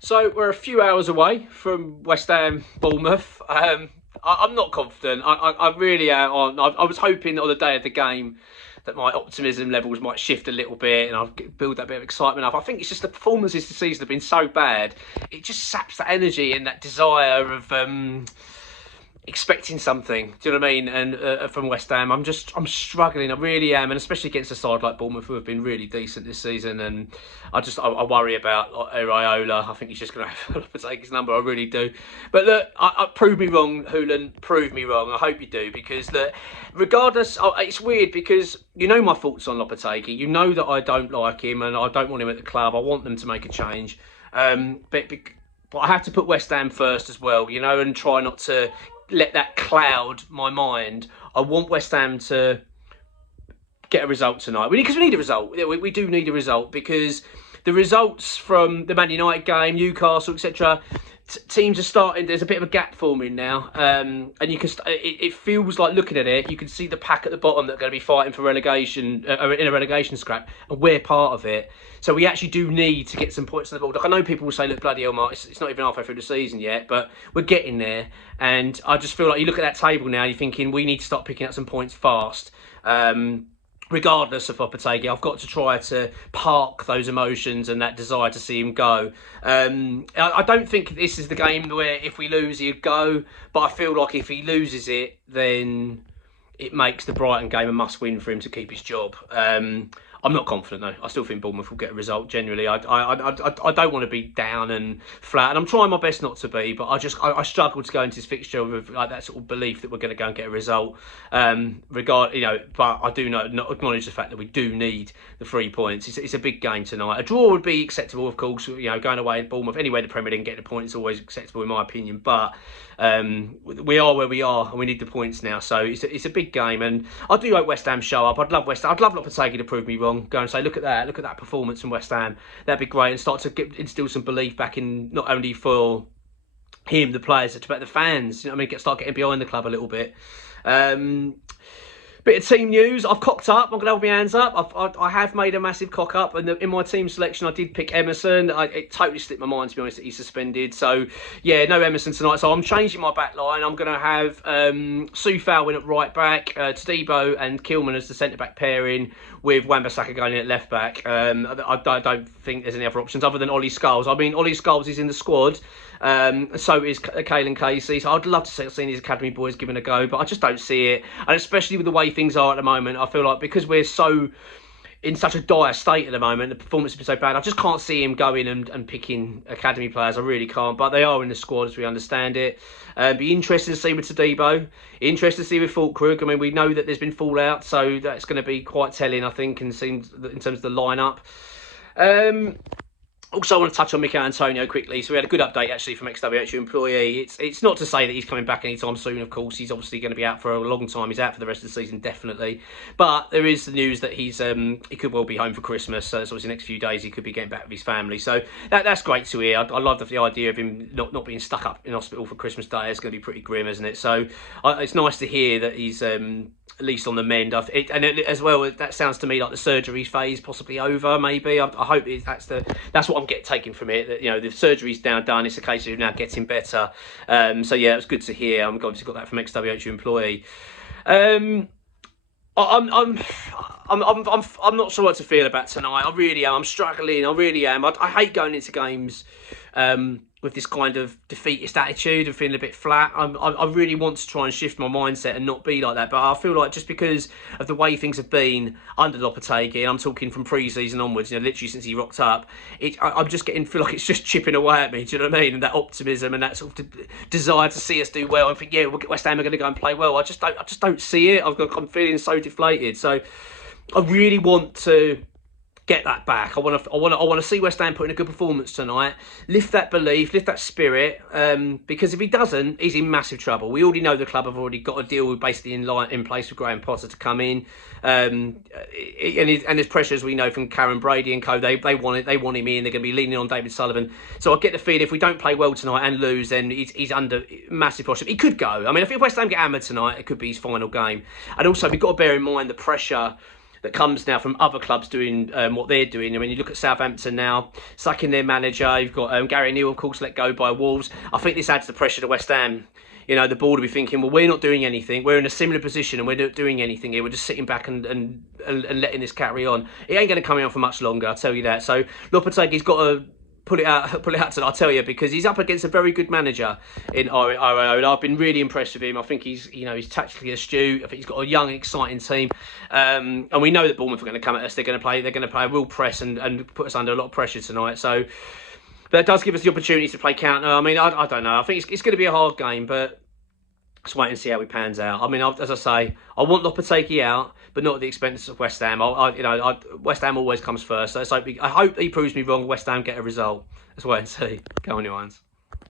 So we're a few hours away from West Ham, Bournemouth. I'm not confident. I really am. I was hoping on the day of the game that my optimism levels might shift a little bit and I'd build that bit of excitement up. I think it's just the performances this season have been so bad. It just saps that energy and that desire of expecting something. Do you know what I mean? And from West Ham, I'm struggling. I really am, and especially against a side like Bournemouth, who have been really decent this season. And I worry about Iraola. I think he's just going to take his number. I really do. But look, prove me wrong, Julen. Prove me wrong. I hope you do, because look, regardless, it's weird because you know my thoughts on Lopetegui. You know that I don't like him, and I don't want him at the club. I want them to make a change. But I have to put West Ham first as well, you know, and try not to let that cloud my mind. I want West Ham to get a result tonight. Because we need a result. We do need a result, because the results from the Man United game, Newcastle, etc., teams are starting. There's a bit of a gap forming now, and you can. It feels like, looking at it, you can see the pack at the bottom that are going to be fighting for relegation, in a relegation scrap, and we're part of it. So we actually do need to get some points on the board. Like, I know people will say, "Look, bloody hell, Mark, it's not even halfway through the season yet," but we're getting there. And I just feel like you look at that table now, you're thinking we need to start picking up some points fast. Regardless of Lopetegui, I've got to try to park those emotions and that desire to see him go. I don't think this is the game where if we lose, he'd go. But I feel like if he loses it, then it makes the Brighton game a must-win for him to keep his job. I'm not confident though. I still think Bournemouth will get a result. Generally, I don't want to be down and flat, and I'm trying my best not to be. But I struggle to go into this fixture with like that sort of belief that we're going to go and get a result. But I do not acknowledge the fact that we do need the 3 points. It's a big game tonight. A draw would be acceptable, of course. You know, going away at Bournemouth, anyway, the Premier League and getting the point is always acceptable in my opinion. But we are where we are, and we need the points now. So it's a big game, and I do hope West Ham show up. I'd love Lopetegui to prove me wrong. Go and say, look at that performance from West Ham. That'd be great, and start to instill some belief back in, not only for him, the players, but the fans. You know what I mean? Start getting behind the club a little bit. Bit of team news. I've cocked up. I'm going to hold my hands up. I have made a massive cock up. And in my team selection, I did pick Emerson. It totally slipped my mind, to be honest, that he's suspended. So, yeah, no Emerson tonight. So I'm changing my back line. I'm going to have Soufal in at right back, Tadibo and Kilman as the centre-back pairing, with Wan-Bissaka going in at left-back. I don't think there's any other options other than Ollie Scholes. I mean, Ollie Scholes is in the squad. So is Caelan Casey. So I'd love to see these academy boys given a go, but I just don't see it. And especially with the way things are at the moment, I feel like because we're so in such a dire state at the moment, the performance has been so bad, I just can't see him going and picking academy players. I really can't. But they are in the squad as we understand it. Be interested to see with Tadibo. Interested to see with Fulkrug. I mean, we know that there's been fallout, so that's going to be quite telling, I think, in terms of the lineup. Also, I want to touch on Michail Antonio quickly. So we had a good update actually from ExWHUEmployee. It's not to say that he's coming back anytime soon, of course. He's obviously going to be out for a long time. He's out for the rest of the season, definitely. But there is the news that he could well be home for Christmas. So it's obviously the next few days he could be getting back with his family. So that's great to hear. I love the idea of him not being stuck up in hospital for Christmas Day. It's going to be pretty grim, isn't it? So it's nice to hear that he's at least on the mend. As well, that sounds to me like the surgery phase possibly over. Maybe I hope that's what I'm taking from it. That, you know, the surgery's now done. It's a case of now getting better. So yeah, it was good to hear. I'm obviously got that from ExWHUEmployee. I'm not sure what to feel about tonight. I really am. I'm struggling. I really am. I hate going into games with this kind of defeatist attitude and feeling a bit flat. I really want to try and shift my mindset and not be like that. But I feel like just because of the way things have been under Lopetegui, and I'm talking from pre-season onwards, you know, literally since he rocked up, I'm just feel like it's just chipping away at me. Do you know what I mean? And that optimism and that sort of desire to see us do well. I think, yeah, West Ham are going to go and play well. I just don't see it. I'm feeling so deflated. So I really want to get that back. I want to see West Ham put in a good performance tonight. Lift that belief, lift that spirit. Because if he doesn't, he's in massive trouble. We already know the club have already got a deal basically in place with Graham Potter to come in. And there's pressure, as we know, from Karen Brady and co. They want him in. They're going to be leaning on David Sullivan. So I get the feeling if we don't play well tonight and lose, then he's under massive pressure. He could go. I mean, if West Ham get hammered tonight, it could be his final game. And also, we've got to bear in mind the pressure that comes now from other clubs doing what they're doing. I mean, you look at Southampton now, sacking their manager. You've got Gary Neal, of course, let go by Wolves. I think this adds the pressure to West Ham. You know, the board will be thinking, well, we're not doing anything. We're in a similar position and we're not doing anything here. We're just sitting back and letting this carry on. It ain't going to come on for much longer, I'll tell you that. So Lopetegui's got to pull it out tonight, I'll tell you, because he's up against a very good manager in Iraola. I've been really impressed with him. I think he's tactically astute. I think he's got a young, exciting team, and we know that Bournemouth are going to come at us. They're going to play a real press and put us under a lot of pressure tonight. So that does give us the opportunity to play counter. I mean, I don't know. I think it's going to be a hard game, but let's wait and see how it pans out. I mean, as I say, I want Lopetegui out, but not at the expense of West Ham. West Ham always comes first. So I hope he proves me wrong. West Ham get a result. Let's wait and see. Go on, your ones.